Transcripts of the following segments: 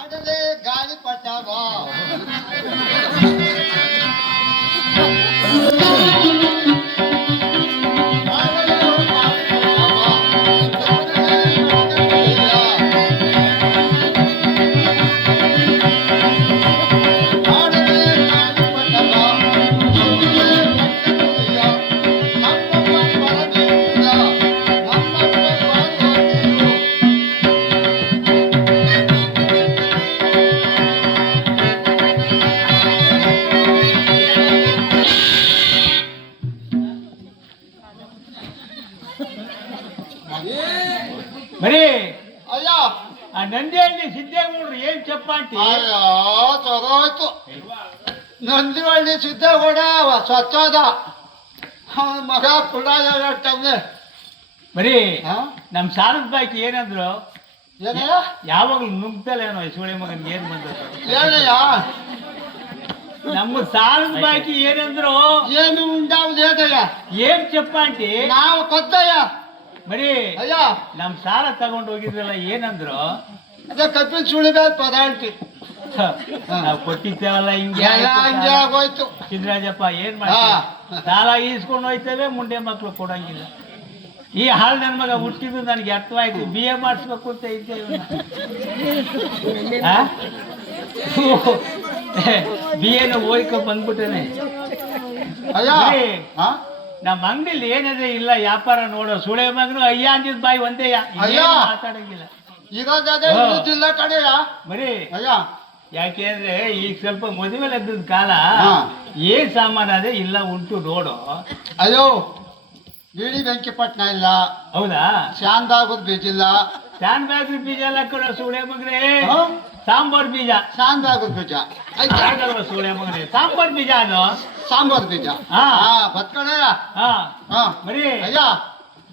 ಆಡಲೇ ಗಾಳಿ ಪಟ್ಟಾವ మరి అయ్యా ఆ నందివల్లి సిద్ధేగౌడరు ఏం చెప్పంటే అయ్యో చదవచ్చు ನಂದಿವಳ್ಳಿ ಸಿದ್ದೇಗೌಡ ಸ್ವಚ್ಛದ ಮಗ ಕುಡಾಟವ್ನೆ మరి ನಮ್ ಶಾರದ್ ಬಾಯ್కి ಏನಂದ್ರು ಏನಯ್ಯ ಯಾವಾಗ್ಲೂ ನುಗ್ತಲೇನೋ ಸುಳಿ ಮಗನ್ ಏನ್ ಬಂದ ಏನಯ್ಯ ನಮ್ಮ ಶಾರದ್ ಬಾಯ್కి ಏನಂದ್ರು ಏನು ఉండావుదేదయ్య ఏం చెప్పంటే ನಾವು ಕೊದ್ದಯ್ಯ మరి ಅಯ್ಯ ನಮ್ ಸಾಲ ತಗೊಂಡು ಹೋಗಿದ್ರಲ್ಲ ಏನಂದ್ರು ಅದೇ ಕಪ್ಪಿನ ಸುಳಿಬೇಡ ಪದಾಂಟಿ ನಾವು ಕೊಟ್ಟಿದ್ದೇವಲ್ಲ ಹಿಂಗೆ ಹಂಗೆ ಆಗೋಯ್ತು ಚಿದ್ರಾಜಪ್ಪ ಏನ್ ಮಾಡಿ ಸಾಲ ಈಸ್ಕೊಂಡು ಹೋಯ್ತೇವೆ ಮುಂಡೆ ಮಕ್ಳು ಕೊಡಂಗಿಲ್ಲ ಈ ಹಾಳು ನನ್ನ ಮಗ ಹುಟ್ಟಿದ್ದು ನನಗೆ ಅರ್ಥವಾಯ್ತು BA ಮಾಡಿಸ್ಬೇಕು ಅಂತ ಇದ್ದೇವೆ BA ಹೋಯ್ಕೊಂಡ್ ಬಂದ್ಬಿಟ್ಟೇನೆ ಅಯ್ಯ ನಮ್ಮ ಅಂಗಡಿಲಿ ಏನಿದೆ ಇಲ್ಲ ವ್ಯಾಪಾರ ನೋಡೋ ಸುಳೆ ಮಗನು ಅಯ್ಯ ಅಂದಿದ್ ಬಾಯಿ ಒಂದೇ ಮಾತಾಡಂಗಿಲ್ಲ ಇರೋದೇ ಜಿಲ್ಲಾ ಕಡೆಯ ಬರೀ ಅಯ್ಯ ಯಾಕೆಂದ್ರೆ ಈಗ ಸ್ವಲ್ಪ ಮದುವೆ ಎದ್ದದ ಕಾಲ ಏನ್ ಸಾಮಾನು ಅದೇ ಇಲ್ಲ ಉಂಟು ನೋಡು ಅಯ್ಯೋ ಇಡೀ ಬೆಂಕಿಪಟ್ನ ಇಲ್ಲ ಹೌದಾ ಶಾಂದಾಗುದ್ ಬೀಜ ಇಲ್ಲ ಶಾನ್ ಬ್ಯಾಗ್ರಿ ಬೀಜ ಎಲ್ಲ ಕೊಡೋ ಸುಳೆ ಮಗನೇ ಸಾಂಬಾರ್ ಬೀಜ ಶಾಂದಾಗುದ್ ಬೀಜ ಆಗಲ್ವ ಸುಳೆ ಮಗನೇ ಸಾಂಬಾರ್ ಬೀಜ ಅದು ಸಾಂಬಾರ್ ಬೀಜ ಬತ್ಕಣಯ್ಯ ಬರೀ ಅಯ್ಯ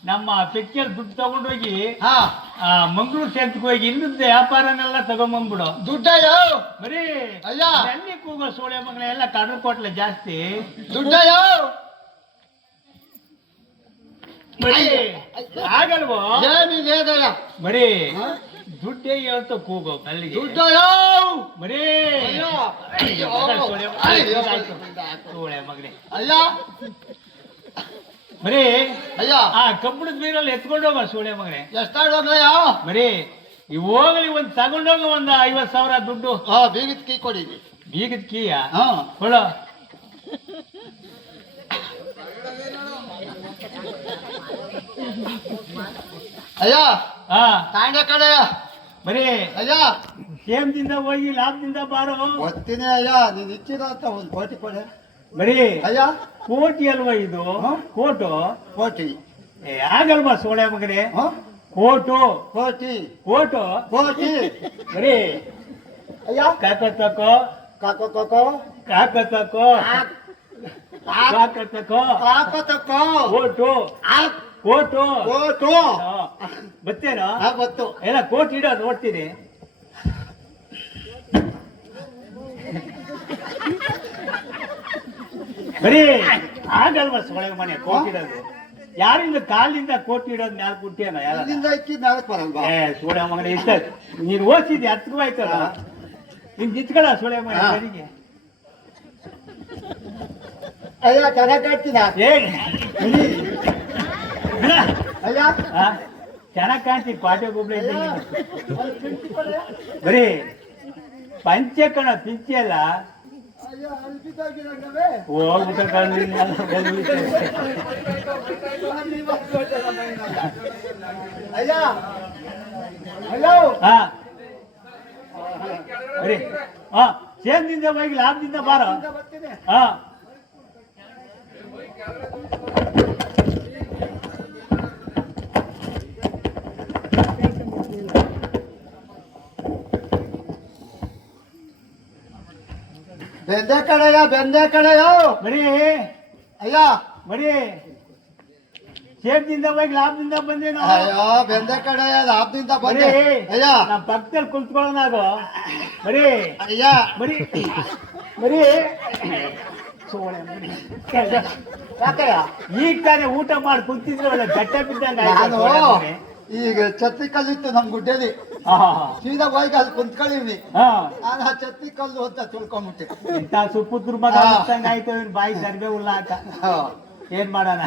ನಮ್ಮ ಪಿಕ್ಚರ್ ದುಡ್ಡು ತಗೊಂಡೋಗಿ ಮಂಗಳೂರು ಸೆಂಟ್ಗೆ ಹೋಗಿ ಇನ್ನದ ವ್ಯಾಪಾರನೆಲ್ಲ ತಗೊಂಬಂದ್ಬಿಡು ದುಡ್ಡಯ್ಯ ಬರೀ ಅಯ್ಯ ಎಲ್ಲಿ ಕೂಗೋ ಸೋಳೆ ಮಗನ ಎಲ್ಲ ಕಡ್ರು ಕೊಟ್ಲೆ ಜಾಸ್ತಿ ದುಡ್ಡಯ್ಯ ಬರೀ ಆಗಲ್ವೋ ಏನಿದೆಯಾ ಬರೀ ದುಡ್ಡೇ ಹೇಳ್ತ ಕೂಗೋ ಅಲ್ಲಿಗೆ ದುಡ್ಡಯ್ಯ ಬರೀ ಸೋಳೆ ಮಗನೇ ಅಯ್ಯ ಬರೀ ಅಯ್ಯ ಆ ಕಬ್ಬಣದ ಬೀರಲ್ಲಿ ಎತ್ಕೊಂಡು ಹೋಗ ಸೋಳೆ ಮಗನೇ ಎಷ್ಟಾಡೋಗ್ಲಯ್ಯ ಬರೀ ಈ ಹೋಗಲಿ ಒಂದ್ ತಗೊಂಡೋಗ ಒಂದು 50,000 ದುಡ್ಡು ಬೀಗದ ಕೀ ಕೊಡಿ ಬೀಗದ ಕೀಯ ಕೊಡೋ ಅಯ್ಯ ತಾಂಡೆ ಕಡೆಯ ಬರೀ ಅಯ್ಯ ಸೇಮ್ದಿಂದ ಹೋಗಿ ಲಾಭದಿಂದ ಬಾರೋ ಗೊತ್ತೀನಿ ಅಯ್ಯ ನೀನ್ ಇಚ್ಚಿದ ಅಂತ 1 ಕೋಟಿ ಕೊಡೆ ಬರೀ ಅಯ್ಯ ಕೋಟಿ ಅಲ್ವಾ ಇದು ಕೋಟು ಕೋಟಿ ಆಗಲ್ವಾ ಸೋಳೆ ಮಗನೇ ಕೋಟು ಕೋಟಿ ಕೋಟು ಕೋಟಿ ಬರೀ ಅಯ್ಯ ಕಾಕ ತಕೋ ಕಾಕೋ ಕಾಕೋ ಕಾಕ ತಕೋ ಕಾಕ ತಕೋ ಕಾಕೋ ತಕೋ ಕೋಟು ಕೋಟು ಕೋಟು ಬತ್ತೇನೋ ಗೊತ್ತು ಎಲ್ಲ ಕೋಟ್ ಇಡೋದು ನೋಡ್ತೀನಿ ಬರೀ ಆಗಲ್ವಾ ಸೊಳೆ ಮನೆ ಕೋಟ್ ಇಡೋದು ಯಾರಿಂದ ಕಾಲಿಂದ ಕೋಟ್ ಇಡೋದು ಮ್ಯಾಲ ಕುಟ್ಟಿಯನ ಇಲ್ಲಿಂದ ಇಕ್ಕಿ ನಾಲ್ಕು ಬರಲ್ವಾ ಸೋಳೆ ಮಗನ ಇಷ್ಟ ನೀನ್ ಓದಿಸಿದ್ದೆ ಹತ್ಕವಾಯ್ತಲ್ಲ ನಿನ್ ಜಿತ್ಕಳ ಸೋಳೆ ಮನೆ ಸರಿಗೆ ಅಯ್ಯ ಚೆನ್ನಾಗಿ ಕಾಡ್ತೀನ ಅಯ್ಯ ಚೆನ್ನಾಗ್ ಕಾಣ್ತಿ ಪಾಟೆ ಗುಬ್ಳೆ ಬರೀ ಪಂಚೆ ಕಣ ಪಿಂಚೆ ಅಲ್ಲ ಹೋಗ್ಬಿಟ್ಟ ಅಯ್ಯ ಹಲೋ ಬರೀ ಸೇಮ್ದಿಂದ ಹೋಗಿ ಲಾಭದಿಂದ ಬಾರ ಬೆಂದೆ ಕಡೆಯ ಬರೀ ಅಯ್ಯ ಬರೀ ಸೇಮ್ದಿಂದ ಹೋಗಿ ಲಾಭದಿಂದ ಬಂದೇನು ಅಯ್ಯೋ ಬೆಂದೆ ಕಡೆಯ ಲಾಭದಿಂದ ಬಂದೆ ಅಯ್ಯ ನಮ್ಮ ಪಕ್ಕದಲ್ಲಿ ಕುಲ್ತ್ಕೊಳ್ಳೋನಾಗೋ ಬರೀ ಅಯ್ಯ ಬರೀ ಬರೀ ಯಾಕಯ್ಯ ಈಗ ತಾನೇ ಊಟ ಮಾಡಿ ಕುಂತಿದ್ರಲ್ಲ ಗಟ್ಟ ಬಿದ್ದಂಗ ನಾನು ಈಗ ಛತ್ರಿ ಕಲ್ಲಿತ್ತು ನಮ್ ಗುಡ್ಡೆಲಿ ಸೀದಾ ಹೋಗಿ ಅಲ್ಲಿ ಕುಂತ್ಕೊಳ್ಳಿವ್ನಿ ಹಾ ನಾನು ಆ ಛತ್ರಿ ಕಲ್ಲು ಅಂತ ತಿಳ್ಕೊಂಬಿಟ್ಟೆ. ಇಂತ ಸುಪುತ್ರ ಮಗ ಆಯ್ತು ಇವ್ನ್ ಬಾಯಿ ದರ್ಬೆ ಉಲ್ಲ ಆತ. ಏನ್ ಮಾಡೋಣ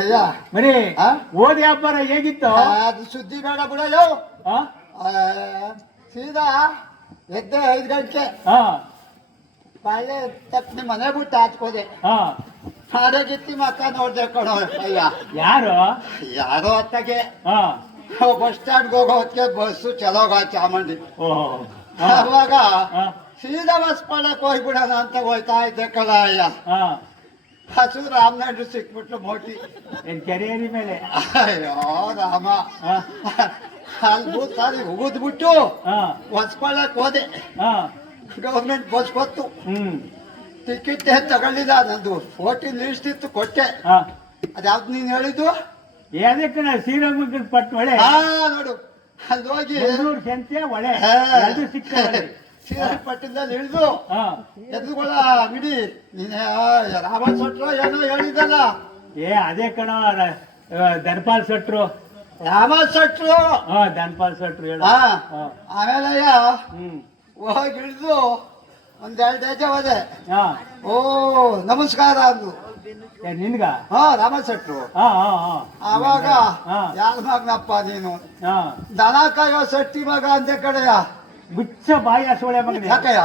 ಅಯ್ಯ ಮರಿ ಆ? ಓದಿ ವ್ಯಾಪಾರ ಹೇಗಿತ್ತು? ಅದು ಸುದ್ದಿ ಬೇಡ ಬಿಡಯ್ಯೋ. ಆ? ಸೀದಾ ಎದ್ದೆ 5 ಗಂಟೆ ಹಾ ಬಾಳೆ ತಪ್ಪಿ ಮನೆ ಬಿಟ್ಟು ಹಾಚ್ಕೋದೆ. ಹಾ ಹಾಡಗಿತ್ತಿ ಮಕ್ಕ ನೋಡ್ದೆ ಕಣೋ. ಅಯ್ಯ ಯಾರು? ಯಾರೋ ಅತ್ತಗೆ ಹಾ ಬಸ್ ಸ್ಟ್ಯಾಂಡ್ಗೆ ಹೋಗೋ ಹೊತ್ತಿಗೆ ಬಸ್ಸು ಚಲೋಗ ಚಾಮಂಡಿ. ಓಹೋ ಅವಾಗ ಹಾ ಸೀದಾ ಬಸ್ ಮಾಡಕ್ ಹೋಗ್ಬಿಡೋಣ ಅಂತ ಹೋಯ್ತಾ ಇದ್ದೆ ಕಣ. ಅಯ್ಯ ಹಾ ಹಸು ರಾಮನಾಡು ಸಿಕ್ಬಿಟ್ಲು ಮೋಟಿ. ಏನ್ ಕೆರೆಯರಿ ಮೇಲೆ? ಅಯ್ಯೋ ರಾಮ, ಹಾ ಅಲ್ಲಿ 3 ಸಾರಿ ಉಗಿದ್ಬಿಟ್ಟು ಹಾ ಹೊಸ್ಕೊಳಕ್ ಹೋದೆ. ಹಾ ಗೌರ್ಮೆಂಟ್ ಬಸ್ ಗೊತ್ತು, ಟಿಕೆಟ್ ತಗೊಳ್ಳಿಲ್ಲ. ನಂದು 14 ಲೀಸ್ಟ್ ಇತ್ತು, ಕೊಟ್ಟೆ. ಹಾ ಅದ್ಯಾವ್ದು ನೀನ್ ಹೇಳಿದ್ದು? ಅದಕ್ಕೆ ನಾ ಶ್ರೀರಂಗ ಪಟ್ಟು ಒಳ್ಳೆ ನೋಡು ಅಲ್ಲಿ ಹೋಗಿ ಬೆಂಗಳೂರು ಸಂತೆ ಒಳ್ಳೆ ಹಾ. ಎರಡು ಸಿಕ್ಕ ಒಳ್ಳೆ. ಶ್ರೀರಂಗಪಟ್ಟಣದಲ್ಲಿ ಇಳಿದು ಹಾ ಎದುರುಗಳ ಅಂಗಡಿ ನೀನೇ ರಾಮ ಸಟ್ರು ಏನೋ ಹೇಳಿದಲ್ಲ. ಅದೇ ಕಣ ಧನಪಾಲ್ ಸಟ್ರು. ರಾಮ ಸಟ್ರು. ಹಾ ಧನಪಾಲ್ ಸಟ್ರು ಹೇಳ. ಆಮೇಲೆ ಹ್ಮ್ ಹೋಗಿ ಇಳಿದು 1-2 ಹೆಜ್ಜೆ ಹೋದೆ. ಹಾ ಓ ನಮಸ್ಕಾರ ಅಂದ್ರು. ನಿನ್ಗ? ರಾಮ ಸಟ್ರು. ಹಾ ಹಾ ಹಾ ಆವಾಗ ಹಾ. ಯಾರ ಮಗನಪ್ಪ ನೀನು? ಹಾ ದನ ಕಾಯೋ ಸಟ್ಟಿ ಮಗ ಅಂದೆ ಕಡೆಯ. ಗುಚ್ಚ ಬಾಯಿ ಸೋಳೆ ಮಗನೇ. ಯಾಕಯ್ಯ?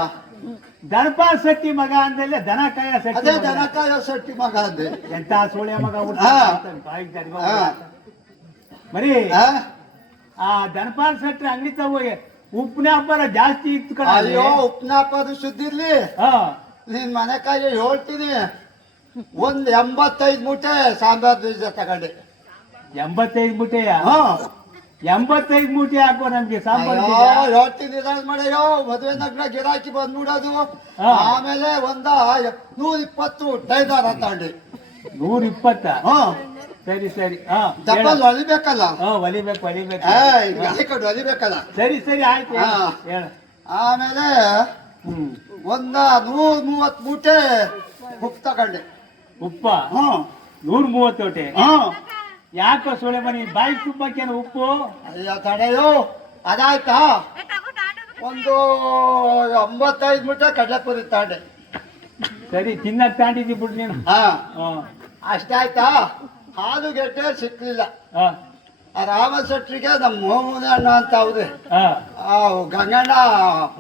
ಧನಪಾಲ್ ಶೆಟ್ಟಿ ಮಗ ಅಂದಲ್ಲ ದನ ಕಾಯ ಅದೇ ಶೆಟ್ಟಿ ದನ ಕಾಯೋ ಸಟ್ಟಿ ಮಗ ಅಂದೆ. ಎಂತ ಸೋಳೆ ಮಗ ಹಾ. ಬಾಯಿ ಹಾ. ಮರಿ ಆ? ಆ ಧನಪಾಲ್ ಶೆಟ್ಟಿ ಅಂಗಡಿ ತಗೋಗಿ ಉಪ್ಪಿನ ವ್ಯಾಪಾರ ಜಾಸ್ತಿ ಇತ್ತು ಕಣ. ಅಯ್ಯೋ ಉಪ್ನಾಪದ ಸುದ್ದಿ ಇರ್ಲಿ. ಹಾ ನಿನ್ ಮನೆ ಕಾಯಿ ಹೇಳ್ತೀನಿ. 85 ಮೂಟೆ ಸಾಂಬಾರ್ ಬೀಜ ತಗೊಂಡೆ. 85 ಮೂಟೆಯ? ಹಾ 85 ಮೂಟೆ ಹಾಕೋ ನಮ್ಗೆ ಸಾಂಬಾರ್ ಬೀಜ. ಹೇಳ್ತೀನಿ ಮಾಡಯ್ಯೋ. ಮದುವೆ ನಗ್ನ ಗಿರಾಕಿ ಬಂದ್ಬಿಡೋದು. ಹಾ. ಆಮೇಲೆ 120 ಡೈದಾರ ತಗೊಂಡೆ. 120? ಹಾ ಸರಿ ಸರಿ. ಹಾ ಡಬ್ಬಲ್ ಹೊಲಿಬೇಕಲ್ಲ. ಹಾ ಹೊಲಿಬೇಕು ಹೊಲಿಬೇಕು. ಗಾಳಿಕೊಂಡು ಹೊಲಿಬೇಕಲ್ಲ. ಸರಿ ಸರಿ ಆಯ್ತು ಹಾ. ಹೇಳ. ಆಮೇಲೆ ಹ್ಮ್ 130 ಮೂಟೆ ಉಪ್ಪು ತಗೊಂಡೆ. ಉಪ್ಪ ಹಾ 130 ಹೊಟ್ಟೆ? ಹಾ ಯಾಕೋ ಸೋಳೆ ಮನಿ ಬಾಯಿ ತುಂಬಕ್ಕೇನು ಉಪ್ಪು? ಅಯ್ಯ ತಡೆಯೋ. ಅದಾಯ್ತಾ? 85 ಮೂಟೆ ಕಡಲೆಪುರಿ ತಗೊಂಡೆ. ಸರಿ ತಿನ್ನಕ್ ತಾಂಡಿದ್ದಿ ಬಿಡು ನೀನು. ಹಾ ಹಾ ಅಷ್ಟಾಯ್ತಾ? ಹಾಲುಗೆಡ್ಡೆ ಸಿಕ್ಲಿಲ್ಲ. ಹಾ ಆ ರಾಮ ಶೆಟ್ರಿಗೆ ನಮ್ಮ ಮೋಮನ ಅಣ್ಣ ಅಂತ ಅವ್ರೆ. ಹಾ ಆ ಗಂಗಣ್ಣ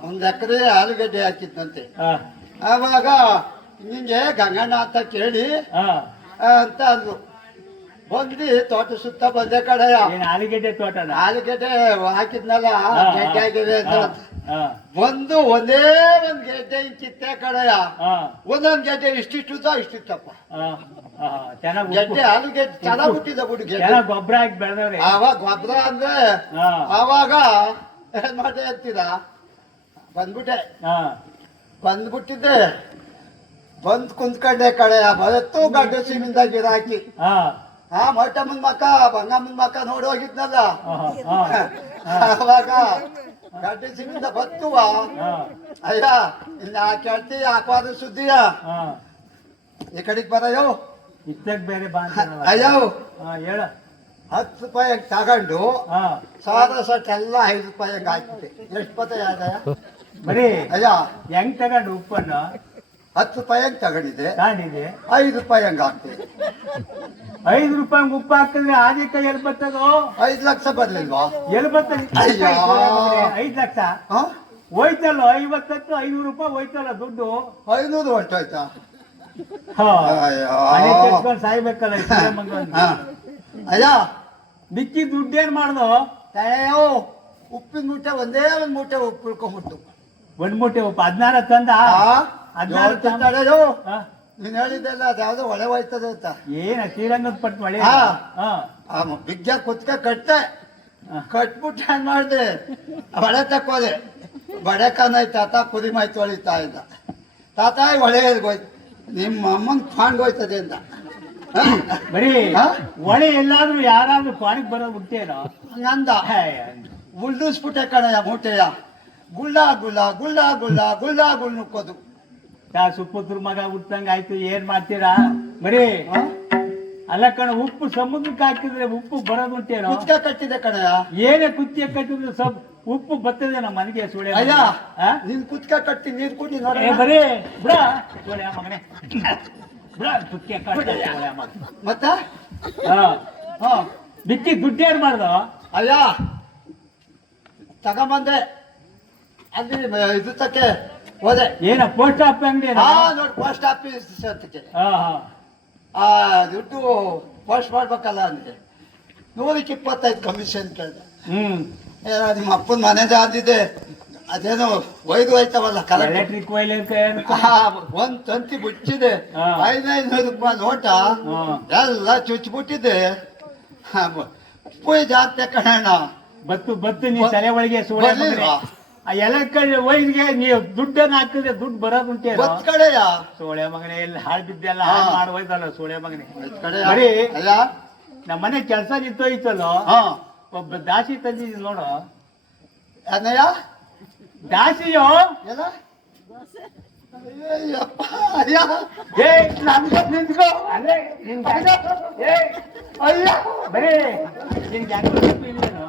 1 ಎಕರೆ ಆಲೂಗಡ್ಡೆ ಹಾಕಿದ್ದಂತೆ. ಹಾ ಆವಾಗ ನಿಂಗೆ ಗಂಗಣ್ಣ ಅಂತ ಕೇಳಿ ಹಾ ಅಂತ ಅಂದ್ರು. ಬಂದ್ರಿ ತೋಟ ಸುತ್ತ ಬಂದೆ ಕಡೆಯ. ಏನ್ ಆಲೂಗೆಡ್ಡೆ ತೋಟನ? ಆಲೂಗೆಡ್ಡೆ ಹಾಕಿದ್ನಲ್ಲ ಗೆಡ್ಡೆ ಆಗಿವೆ ಅಂತ. ಬಂದು ಒಂದೇ ಒಂದ್ ಗೆಡ್ಡೆ ಕಿತ್ತೆ ಕಡೆಯ. ಒಂದೊಂದ್ ಗೆಡ್ಡೆ ಇಷ್ಟಿಷ್ಟಪ್ಪ. ಚೆನ್ನಾಗಿ ಗೆಡ್ಡೆ ಆಲೂಗೆಡ್ಡೆ ಚೆನ್ನಾಗ್ ಹುಟ್ಟಿದ ಬಿಡು ಗೆಡ್ಡೆ. ಚೆನ್ನಾಗಿ ಗೊಬ್ಬರ ಹಾಕಿ ಬೆಳೆದವ್ರೆ. ಆವಾಗ ಗೊಬ್ಬರ ಅಂದ್ರೆ ಆವಾಗ ಏನ್ ಮಾಡಿದೆ ಅಂತೀರಾ? ಬಂದ್ಬಿಟ್ಟೆ. ಬಂದ್ಬಿಟ್ಟಿದ್ದೆ. ಬಂದ್ ಕುಂತ್ಕೊಂಡೆ ಕಡೆಯ. ಬರತ್ತು ಗಡ್ಡೆ ಸಿಮಿಂದ ಗಿರಾಕಿ. ಮೊಟ್ಟಮ್ಮನ ಮಕ್ಕ ಬಂಗಮ್ಮನ ಮಕ್ಕ ನೋಡಿ ಹೋಗಿದ್ನಲ್ಲ. ಅವಾಗ ಗಡ್ಡೆ ಸಿಮಿಂದ ಬತ್ತುವ. ಅಯ್ಯ ಇನ್ನ ಕೇಳ್ತಿ ಅಪಾದ ಸುದ್ದಿಯ. ಈ ಕಡೆಗ್ ಬರಯೋ. ಇಷ್ಟಕ್ಕೆ ಬೇರೆ ಬಾ. ಅಯ್ಯೋ ಹೇಳ. 10 ರೂಪಾಯಿ ತಗೊಂಡು ಸಾದ ಸಟ್ ಎಲ್ಲ 5 ರೂಪಾಯಿ ಹಾಕ್ಬಿಟ್ಟೆ. ಎಷ್ಟು ಪತ ಯಾವ್ದಯ್ಯ? ಬರೀ ಅಯ್ಯ ಹೆಂಗ್ ತಗೊಂಡು ಉಪ್ಪನ್ನು? 10 ರೂಪಾಯಿ ತಗೊಂಡಿದ್ದೆ. 5 ರೂಪಾಯಿ ಹಂಗ ಹಾಕ್ತೆ. 5 ರೂಪಾಯಿ ಉಪ್ಪು ಹಾಕಿದ್ರೆ ಆದಿಕ ಎಲ್ಲಿ ಬರ್ತದೋ? 5 ಲಕ್ಷ ಬರ್ಲಿಲ್ವಾ? ಎಲ್ಲಿ ಬರ್ತದೆ? ಅಯ್ಯೋ. 5 ಲಕ್ಷ ಹೋಯ್ತಲ್ಲ. 50 500 ರೂಪಾಯಿ ಹೋಯ್ತಲ್ಲ ದುಡ್ಡು. 500 ಹೊರ್ಟೋಯ್ತಾ? ಸಾಯ್ಬೇಕಲ್ಲ. ಅಯ್ಯ ಮಿಕ್ಕಿ ದುಡ್ಡೇನ್ ಮಾಡ್ದೋ? ಅಯ್ಯೋ ಉಪ್ಪಿನ ಮೂಟೆ ಒಂದೇ ಒಂದ್ ಮೂಟೆ ಉಪ್ಪು ಇಳ್ಕೊಂಡ್ಬಿಟ್ಟು. 1 ಮೂಟೆ ಉಪ್ಪು 16 ತಂದ. 16 ತಡೆಯೋ. ನೀನ್ ಹೇಳಿದ್ದೆಲ್ಲ ಅದ್ಯಾವ್ದೋ ಒಳೆ ಹೋಯ್ತದೆ ಅಂತ. ಏನ ಶ್ರೀರಂಗದ ಪಟ್ಟು ಮಳೆ. ಬಿಗ್ಗ ಕುತ್ಕ ಕಟ್ಟೆ. ಕಟ್ಬಿಟ್ಟು ಏನ್ ಮಾಡ್ದೆ? ಹೊಳೆ ತಕ್ಕೋದೆ. ಬಡೆ ಕಾನಾಯ್ ತಾತ ಕುರಿ ಮೈ ತೊಳಿತಾ ಇದ್ದ. ತಾತ ಹೊಳೆ ಹೋಯ್ತು. ನಿಮ್ಮ ಅಮ್ಮನ್ ಫಾಂಡ್ ಹೋಯ್ತದೆ ಅಂತ. ಬರೀ ಒಳೆ ಎಲ್ಲಾದ್ರೂ ಯಾರಾದ್ರೂ ಪಾಣಿಗೆ ಬರೋದು ಬಿಡ್ತೇನೋ ನಂದ. ಉಳ್ಳಿಸ್ಬಿಟ್ಟೆ ಕಣಯ್ಯ ಮೂಟೆಯ. ಗುಳ್ಳ ಗುಳ್ಳ ಗುಳ್ಳ ಗುಳ್ಳ ಗುಳ್ಳ ಗುಳ್ ನುಕ್ಕೋದು. ಸುಪುತ್ರ ಮಗ ಹುಟ್ಟಂಗ ಆಯ್ತು. ಏನ್ ಮಾಡ್ತೀರಾ ಬರೀ? ಅಲ್ಲ ಕಣ, ಉಪ್ಪು ಸಮುದ್ರಕ್ಕೆ ಹಾಕಿದ್ರೆ ಉಪ್ಪು ಬರೋದುಂಟೇನೋ? ಕುತ್ಕೆ ಕಟ್ಟಿದೆ ಕಣಯ್ಯ. ಏನೇ ಕುತ್ತಿಗೆ ಕಟ್ಟಿದ್ರು ಉಪ್ಪು ಬರ್ತದೆ ನಮ್ಮ ಮನೆಗೆ ಸುಳೆ ಅಯ್ಯ ಆ? ನೀನ್ ಕುತ್ಕ ಕಟ್ಟಿ ನೀರ್ ಕುಡಿ ನೋಡ ಏ ಬರೀ ಬಿಡ ಸುಳೆ ಮಗನೇ ಬಿಡ ಕುಕ್ಕೆ ಕಟ್ಟ ಸುಳೆ ಮಗ ಮತ್ತ ಹಾ ಹಾ ಬಿಕ್ಕಿ ದುಡ್ಡು ಏನ್ ಮಾಡ್ದು ಅಯ್ಯ ತಗೊಂಬಂದೆ ಅಲ್ಲಿ ಇದು ತಕ್ಕೆ ಹೋದೆ ಏನ ಪೋಸ್ಟ್ ಆಫ್ ಅಂಗಡಿ ಹಾ ನೋಡಿ ಪೋಸ್ಟ್ ಆಫೀಸ್ ಅದಕ್ಕೆ ಹಾ ಹಾ ಆ ದುಡ್ಡು ಪೋಸ್ಟ್ ಮಾಡ್ಬೇಕಲ್ಲ ಅಂದ್ರೆ 125 ಕಮಿಷನ್ ಕೇಳಿದೆ ಹ್ಮ್ ನಿಮ್ಮ ಅಪ್ಪನ ಮನೆದ ಅಂದಿದ್ದೆ ಅದೇನೋ ಒಯ್ದು ಹೋಯ್ತವಲ್ಲ ಕರೆಕ್ಟ್ ಎಲೆಕ್ಟ್ರಿಕ್ ವೈರ್ ಒಂದ್ ತಂತಿ ಬಿಚ್ಚಿದೆ ಹಾ. 500 ರೂಪಾಯಿ ನೋಟ ಹಾ. ಎಲ್ಲ ಚುಚ್ಚಿಬಿಟ್ಟಿದೆ ಪೂಜೆ ಜಾಸ್ತಿ ಕಣ ಬತ್ತು ನೀ ತಲೆ ಒಳಗೆ ಸುಳೆ ಮಗನೇ ಬರ್ಲಿಲ್ವಾ? ಆ ಎಲೆಕ್ಟ್ರಿಕ್ ವೈರ್ಗೆ ನೀವು ದುಡ್ಡನ್ನ ಹಾಕಿದ್ರೆ ದುಡ್ಡು ಬರೋದುಂಟೇನೋ ಗೊತ್ತ ಕಡೆಯ ಸೋಳೆ ಮಗನೇ ಎಲ್ಲ ಹಾಳು ಬಿದ್ದೆಲ್ಲ ಹಾ. ಹಾಳು ಮಾಡೋಯ್ತಲ್ಲ ಸೋಳೆ ಮಗನೇ ಕಡೆಯ ಬರೀ ಅಯ್ಯ ನಮ್ಮ ಮನೆ ಕೆಲಸ ನಿಂತೋಯ್ತಲ್ಲೋ ಹಾ ಒಬ್ಬ ದಾಸಿ ತಂದಿದ್ದೀನಿ ನೋಡು ಅಣ್ಣಯ್ಯ ದಾಸಿಯೋ ಎಲ್ಲ ಅಯ್ಯಪ್ಪ ಅಯ್ಯ ಏ ನಮ್ಗೆ ನಿಂತ್ಕೋ ಅಲ್ಲೇ ನಿನ್ ಗಂಡ ಏ ಅಯ್ಯ ಬರೀ ನಿನ್ ಗಂಡ ಇಲ್ಲೇನೋ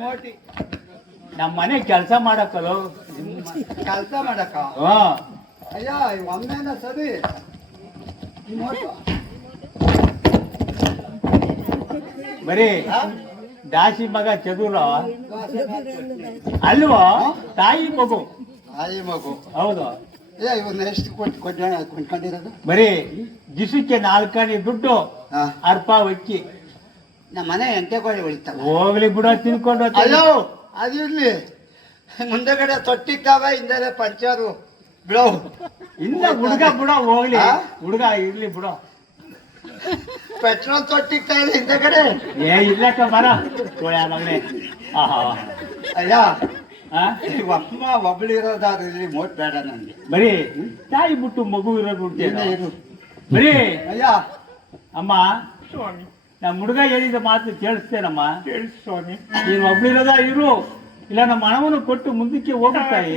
ಮೋಟಿ ನಮ್ಮ ಮನೆ ಕೆಲಸ ಮಾಡಕ್ಕಲ್ಲೋ ಕೆಲಸ ಮಾಡಕ ಹಾ ಅಯ್ಯ ಒಮ್ಮೆನ ಸರಿ ಈ ಮೋಟು. ಬರೀ ದಾಸಿ ಮಗ ಚದುರ ಅಲ್ವೋ ತಾಯಿ ಮಗು ತಾಯಿ ಮಗು ಹೌದು ಏ ಇವನ್ನ ಎಷ್ಟು ಕೊಂಡ್ಕೊಂಡಿರೋದು ಬರೀ ದಿಸಕ್ಕೆ 4 ಆಣೆ ದುಡ್ಡು ಹಾ ಅರ್ಪ ಅಕ್ಕಿ ನಮ್ಮ ಮನೆ ಎಂಟೆಗೋಳಿ ಉಳಿತಾವ ಹೋಗ್ಲಿ ಬಿಡೋ ತಿನ್ಕೊಂಡು ಹೋಗ್ತೀನಿ. ಅಯ್ಯೋ ಅದಿರ್ಲಿ ಮುಂದೆಗಡೆ ತೊಟ್ಟಿಕ್ಕಾವ ಹಿಂದೆ ಪಂಚಾರು ಬಿಡೋ ಇಲ್ಲ ಹುಡುಗ ಬಿಡೋ ಹೋಗ್ಲಿ ಆ? ಹುಡುಗ ಇರ್ಲಿ ಬಿಡೋ ಪೆಟ್ರೋಲ್ ತೊಟ್ಟಿಕ್ತಾ ಇದೆ ಹಿಂದೆಗಡೆ ಏ ಇಲ್ಲಕ್ಕ ಬರ ಸೋಳ್ಯ ಮಗನೇ ಆಹಾ ಅಯ್ಯ ಆ? ಈಗ ಅಮ್ಮ ಒಬ್ಳಿರೋದಾದ್ರೆ ಇಲ್ಲಿ ಮೋಟ್ ಬೇಡ ನನಗೆ ಬರೀ ತಾಯಿ ಬಿಟ್ಟು ಮಗು ಇರೋದು ಇಲ್ಲೇ ಬಿಡ್ತೇನೆ ಇರು ಬರೀ ಅಯ್ಯ ಅಮ್ಮ ನಮ್ಮ ಹುಡುಗ ಹೇಳಿದ ಮಾತು ಕೇಳಿಸ್ತೇನಮ್ಮ ಸ್ವಾಮಿ ನೀನು ಒಬ್ಳಿರೋದ ಇರು ಇಲ್ಲ ನಮ್ಮ ಹಣವನ್ನು ಕೊಟ್ಟು ಮುಂದಕ್ಕೆ ಹೋಗುತ್ತಾಯಿ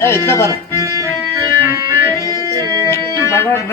ಏ ಇಲ್ಲ ಬರ ಭಗವಂತ